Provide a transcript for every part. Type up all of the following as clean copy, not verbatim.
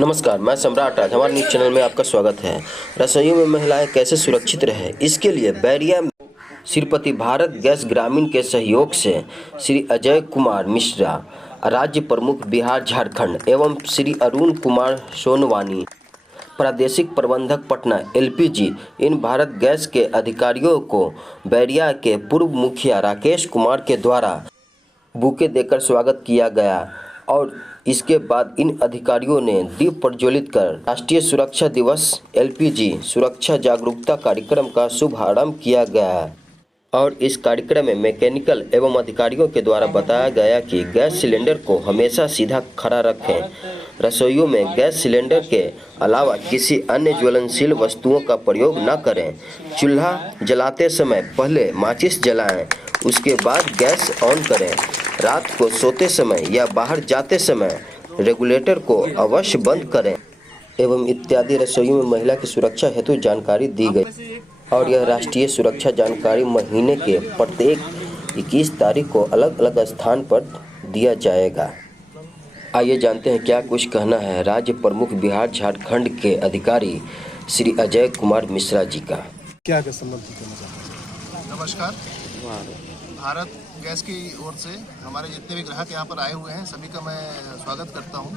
नमस्कार, मैं सम्राट आज हमारे न्यूज़ चैनल में आपका स्वागत है। रसोइयों में महिलाएं कैसे सुरक्षित रहें, इसके लिए बैरिया श्रीपति भारत गैस ग्रामीण के सहयोग से श्री अजय कुमार मिश्रा, राज्य प्रमुख बिहार झारखंड एवं श्री अरुण कुमार सोनवानी, प्रादेशिक प्रबंधक पटना एलपीजी, इन भारत गैस के अधिकारियों को बैरिया के पूर्व मुखिया राकेश कुमार के द्वारा बुके देकर स्वागत किया गया और इसके बाद इन अधिकारियों ने दीप प्रज्वलित कर राष्ट्रीय सुरक्षा दिवस एलपीजी सुरक्षा जागरूकता कार्यक्रम का शुभारंभ किया गया। और इस कार्यक्रम में मैकेनिकल एवं अधिकारियों के द्वारा बताया गया कि गैस सिलेंडर को हमेशा सीधा खड़ा रखें, रसोइयों में गैस सिलेंडर के अलावा किसी अन्य ज्वलनशील वस्तुओं का प्रयोग न करें, चूल्हा जलाते समय पहले माचिस जलाएं, उसके बाद गैस ऑन करें, रात को सोते समय या बाहर जाते समय रेगुलेटर को अवश्य बंद करें एवं इत्यादि। रसोइयों में महिला की सुरक्षा हेतु जानकारी दी गई और यह राष्ट्रीय सुरक्षा जानकारी महीने के प्रत्येक 21 तारीख को अलग अलग स्थान पर दिया जाएगा। आइए जानते हैं क्या कुछ कहना है राज्य प्रमुख बिहार झारखंड के अधिकारी श्री अजय कुमार मिश्रा जी का। क्या संबंधित करना चाहते हैं? नमस्कार। भारत गैस की ओर से हमारे जितने भी ग्राहक यहाँ पर आए हुए हैं सभी का मैं स्वागत करता हूँ।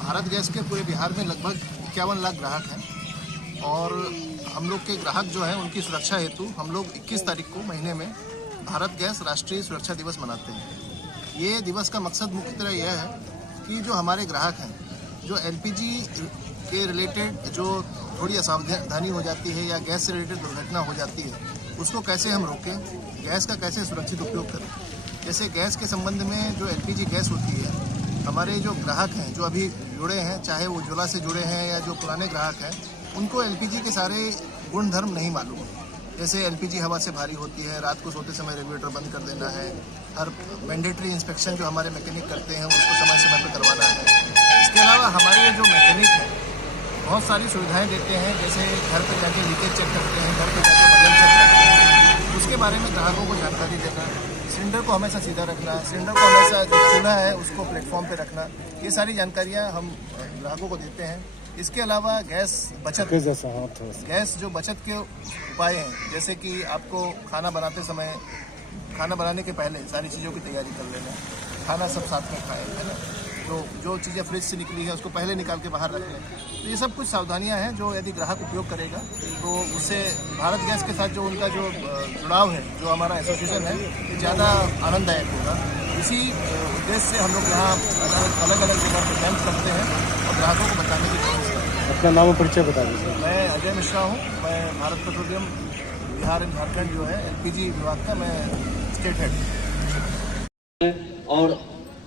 भारत गैस के पूरे बिहार में लगभग 51 लाख ग्राहक हैं और हम लोग के ग्राहक जो हैं उनकी सुरक्षा हेतु हम लोग 21 तारीख को महीने में भारत गैस राष्ट्रीय सुरक्षा दिवस मनाते हैं। ये दिवस का मकसद मुख्यतः यह है कि जो हमारे ग्राहक हैं, जो एलपीजी के रिलेटेड जो थोड़ी असावधानी हो जाती है या गैस से रिलेटेड दुर्घटना हो जाती है, उसको कैसे हम रोकें, गैस का कैसे सुरक्षित उपयोग करें। जैसे गैस के संबंध में जो एलपीजी गैस होती है, हमारे जो ग्राहक हैं जो अभी जुड़े हैं, चाहे वो उज्ज्वला से जुड़े हैं या जो पुराने ग्राहक हैं, उनको एलपीजी के सारे गुण धर्म नहीं मालूम है। जैसे एलपीजी हवा से भारी होती है, रात को सोते समय रेगुलेटर बंद कर देना है, हर मैंडेटरी इंस्पेक्शन जो हमारे मैकेनिक करते हैं उसको समय समय पर करवाना है। इसके अलावा हमारे जो मैकेनिक हैं बहुत सारी सुविधाएं देते हैं, जैसे घर पर जाके लीकेज चेक करते हैं, घर पर जाके बदल चेक करते हैं, उसके बारे में ग्राहकों को जानकारी देना, सिलेंडर को हमेशा सीधा रखना, सिलेंडर को हमेशा जो चूल्हा है उसको प्लेटफॉर्म पे रखना, ये सारी जानकारियाँ हम ग्राहकों को देते हैं। इसके अलावा गैस बचत, गैस जो बचत के उपाय हैं, जैसे कि आपको खाना बनाते समय, खाना बनाने के पहले सारी चीज़ों की तैयारी कर लेना, खाना सब साथ में खाएं, है ना, तो जो चीज़ें फ्रिज से निकली है उसको पहले निकाल के बाहर रख लें। तो ये सब कुछ सावधानियां हैं जो यदि ग्राहक उपयोग करेगा तो उससे भारत गैस के साथ जो उनका जो जुड़ाव है, जो हमारा एसोसिएशन है, ये ज़्यादा आनंददायक होगा। इसी उद्देश्य से हम लोग यहाँ अलग अलग जगह पर कैंप करते हैं और ग्राहकों को बताने की कोशिश करते हैं। अपना नाम और परिचय बता दीजिए। मैं अजय मिश्रा हूँ, मैं भारत पेट्रोलियम बिहार एंड झारखंड जो है एलपीजी विभाग का मैं स्टेट हेड। और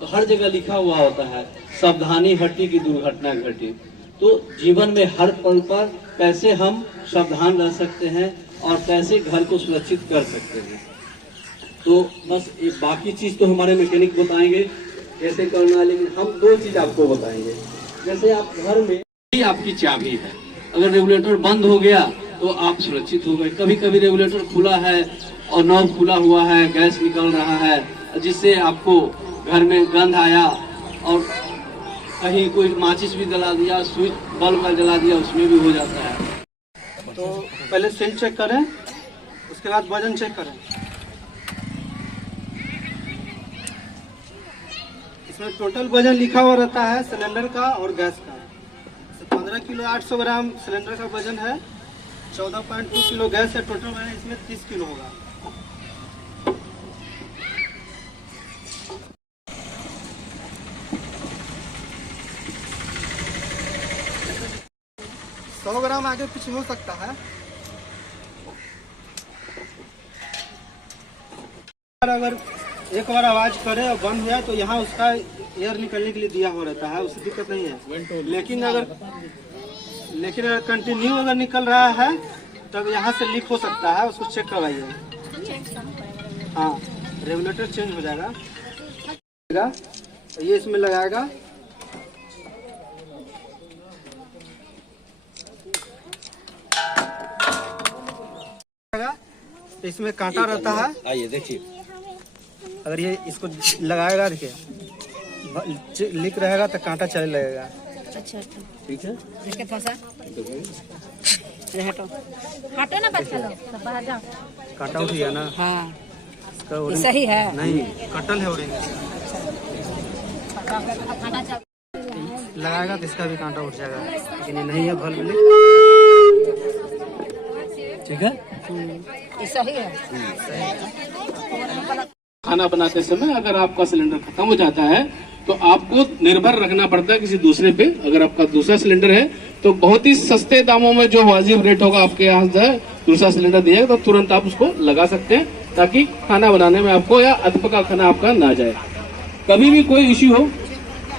हर जगह लिखा हुआ होता है सावधानी हटी की दुर्घटना घटी। तो जीवन में हर पल पर कैसे हम सावधान रह सकते हैं और कैसे घर को सुरक्षित कर सकते हैं। तो बस एक बाकी चीज तो हमारे मैकेनिक बताएंगे कैसे करना है, लेकिन हम दो चीज आपको बताएंगे। जैसे आप घर में ही आपकी चाबी है, अगर रेगुलेटर बंद हो गया तो आप सुरक्षित हो गए। कभी कभी रेगुलेटर खुला है और नॉब खुला हुआ है, गैस निकल रहा है, जिससे आपको घर में गंध आया और कहीं कोई माचिस भी जला दिया, स्विच बल्ब जला दिया, उसमें भी हो जाता है। तो पहले सेल चेक करें, उसके बाद वजन चेक करें। इसमें टोटल वजन लिखा हुआ रहता है सिलेंडर का और गैस का। 15 किलो 800 ग्राम सिलेंडर का वजन है, 14.2 किलो गैस है, टोटल वजन इसमें 30 किलो होगा। सौ ग्राम आगे पीछे हो सकता है। अगर एक बार आवाज करे और बंद हुआ तो यहाँ उसका एयर निकलने के लिए दिया हुआ रहता है, उससे दिक्कत नहीं है। लेकिन अगर कंटिन्यू अगर निकल रहा है तब यहाँ से लीक हो सकता है, उसको चेक करवाइए। हाँ, रेगुलेटर चेंज हो जाएगा। तो ये इसमें लगाएगा, तो इसमें कांटा रहता है। आइए देखिए, अगर ये इसको लगाएगा, देखिए लीक रहेगा तो कांटा चले लगेगा। अच्छा अच्छा ठीक है। इसके फंसा हटो हटो ना बच्चा लोग सब बाहर जाओ। कट आउट ही है ना? हाँ इसका ये orange- सही है। नहीं, कटल है ऑरेंज। लगाएगा तो इसका भी कांटा उठ जाएगा, लेकिन ये नहीं है बल्ब में। ठीक है, ये सही है। खाना बनाते समय अगर आपका सिलेंडर खत्म हो जाता है तो आपको निर्भर रखना पड़ता है किसी दूसरे पे। अगर आपका दूसरा सिलेंडर है तो बहुत ही सस्ते दामों में जो वाजिब रेट होगा आपके यहाँ से दूसरा सिलेंडर दिएगा तो तुरंत आप उसको लगा सकते हैं, ताकि खाना बनाने में आपको या अधपका खाना आपका ना जाए। कभी भी कोई इश्यू हो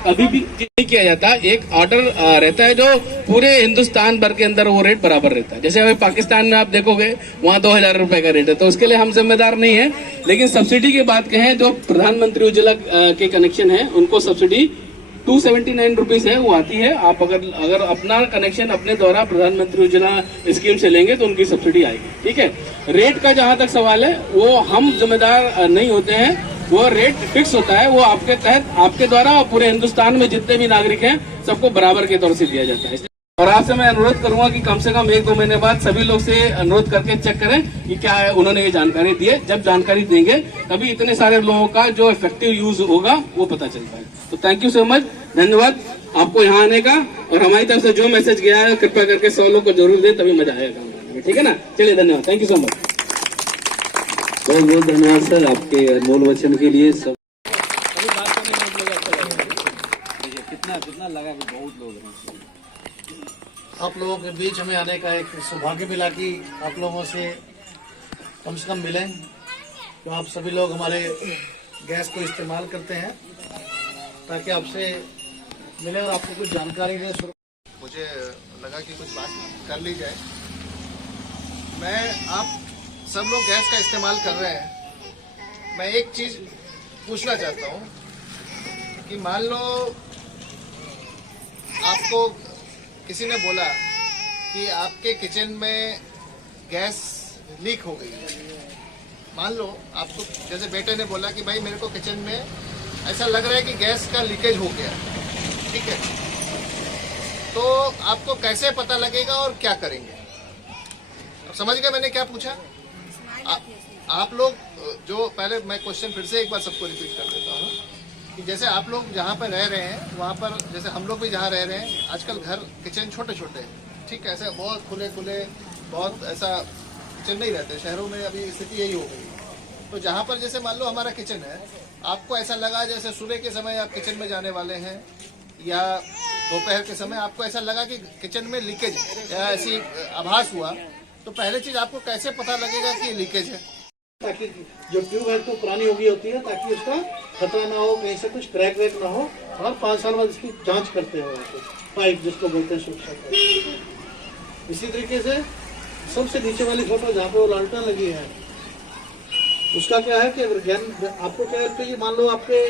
अभी भी नहीं किया जाता। एक ऑर्डर रहता है जो पूरे हिंदुस्तान भर के अंदर वो रेट बराबर रहता है। जैसे अभी पाकिस्तान में आप देखोगे वहाँ 2000 रुपए का रेट है, तो उसके लिए हम जिम्मेदार नहीं है। लेकिन सब्सिडी की बात कहें, जो प्रधानमंत्री उज्ज्वला के कनेक्शन है उनको सब्सिडी 279 रुपीज है, वो आती है। आप अगर अपना कनेक्शन अपने द्वारा प्रधानमंत्री उज्ज्वला स्कीम से लेंगे तो उनकी सब्सिडी आएगी। ठीक है। रेट का जहां तक सवाल है वो हम जिम्मेदार नहीं होते हैं, वो रेट फिक्स होता है, वो आपके तहत आपके द्वारा और पूरे हिंदुस्तान में जितने भी नागरिक हैं सबको बराबर के तौर से दिया जाता है। और आपसे मैं अनुरोध करूंगा कि कम से कम 1-2 महीने बाद सभी लोग से अनुरोध करके चेक करें कि क्या है उन्होंने ये जानकारी दी है। जब जानकारी देंगे तभी इतने सारे लोगों का जो इफेक्टिव यूज होगा वो पता चलता है। तो थैंक यू सो मच, धन्यवाद आपको यहाँ आने का। और हमारी तरफ से जो मैसेज गया है कृपया करके 100 लोग को जरूर दे, तभी मजा आएगा काम करने में। ठीक है ना? चलिए, धन्यवाद, थैंक यू सो मच। बहुत बहुत धन्यवाद सर आपके अनमोल वचन के लिए। सब कितना लगा, बहुत लोग हैं। आप लोगों के बीच हमें आने का एक सौभाग्य मिला कि आप लोगों से कम मिलें। तो आप सभी लोग हमारे गैस को इस्तेमाल करते हैं ताकि आपसे मिले और आपको कुछ जानकारी दें। मुझे लगा कि कुछ बात कर ली जाए। आप सब लोग गैस का इस्तेमाल कर रहे हैं। मैं एक चीज पूछना चाहता हूँ कि मान लो आपको किसी ने बोला कि आपके किचन में गैस लीक हो गई है। मान लो आपको, जैसे बेटे ने बोला कि भाई मेरे को किचन में ऐसा लग रहा है कि गैस का लीकेज हो गया, ठीक है, तो आपको कैसे पता लगेगा और क्या करेंगे? अब समझ गए मैंने क्या पूछा? आप लोग जो, पहले मैं क्वेश्चन फिर से एक बार सबको रिपीट कर देता हूँ कि जैसे आप लोग जहाँ पर रह रहे हैं वहाँ पर, जैसे हम लोग भी जहाँ रह रहे हैं, आजकल घर किचन छोटे छोटे हैं, ठीक है, ऐसे बहुत खुले खुले बहुत ऐसा किचन नहीं रहते। शहरों में अभी स्थिति यही हो गई। तो जहाँ पर जैसे मान लो हमारा किचन है, आपको ऐसा लगा जैसे सुबह के समय आप किचन में जाने वाले हैं या दोपहर के समय आपको ऐसा लगा कि किचन में लीकेज है या ऐसी आभास हुआ, तो पहले चीज आपको कैसे पता लगेगा कि लीकेज है? ताकि जो ट्यूब है तो पुरानी हो गई होती है, ताकि उसका खतरा ना हो, कहीं से कुछ क्रैक वैक ना हो। और 5 साल बाद इसकी जांच करते हैं पाइप जिसको बोलते हैं सुरक्षा पाइप। इसी तरीके से सबसे नीचे वाली फोटो जहाँ पे वो लालटेन लगी है, उसका क्या है कि आपको क्या है कि मान लो आपके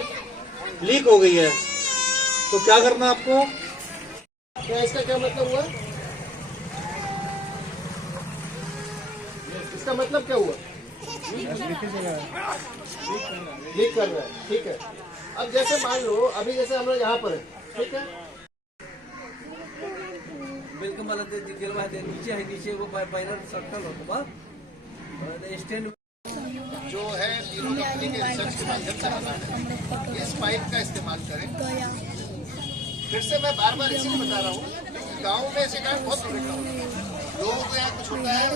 लीक हो गई है तो क्या करना आपको? क्या इसका क्या मतलब हुआ? इसका मतलब क्या हुआ? लीक कर रहा है, ठीक है। अब जैसे मान लो अभी जैसे हम लोग यहाँ पर है, ठीक है, बिल्कुल नीचे है, नीचे वो पैनल सर्कल होता स्टैंड जो है तीनों कंपनी के रिसर्च के माध्यम से बना है, इस पाइप का इस्तेमाल करें। फिर से मैं बार बार इसीलिए बता रहा हूँ, गाँव में ऐसे काम बहुत बड़े काम होते हैं। लोगों को यहाँ कुछ होता है,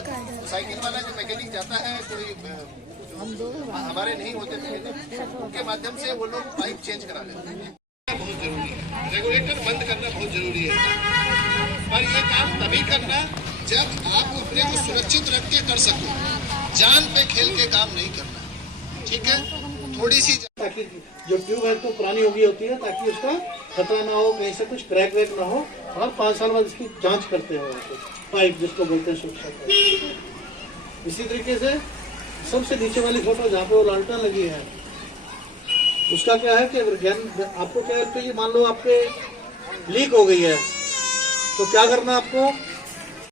साइकिल वाला जो मैकेनिक जाता है, कोई हमारे नहीं होते थे, उनके माध्यम से वो लोग पाइप चेंज करा लेते हैं। बहुत जरूरी है, रेगुलेटर बंद करना बहुत जरूरी है, पर ये काम तभी करना जब आप अपने को सुरक्षित रख के कर सको। जान पे खेल के काम नहीं करना, ठीक है? थोड़ी सी ताकि जो ट्यूब है तो पुरानी हो गई होती है, ताकि उसका खतरा ना हो, कहीं से कुछ क्रैक वैक ना हो। और 5 साल बाद इसकी जांच करते हैं पाइप जिसको बोलते हैं सुरक्षा पाइप। इसी तरीके से सबसे नीचे वाली फोटो जहाँ पे वो लालटेन लगी है, उसका क्या है कि आपको क्या है कि मान लो आपके लीक हो गई है तो क्या करना आपको?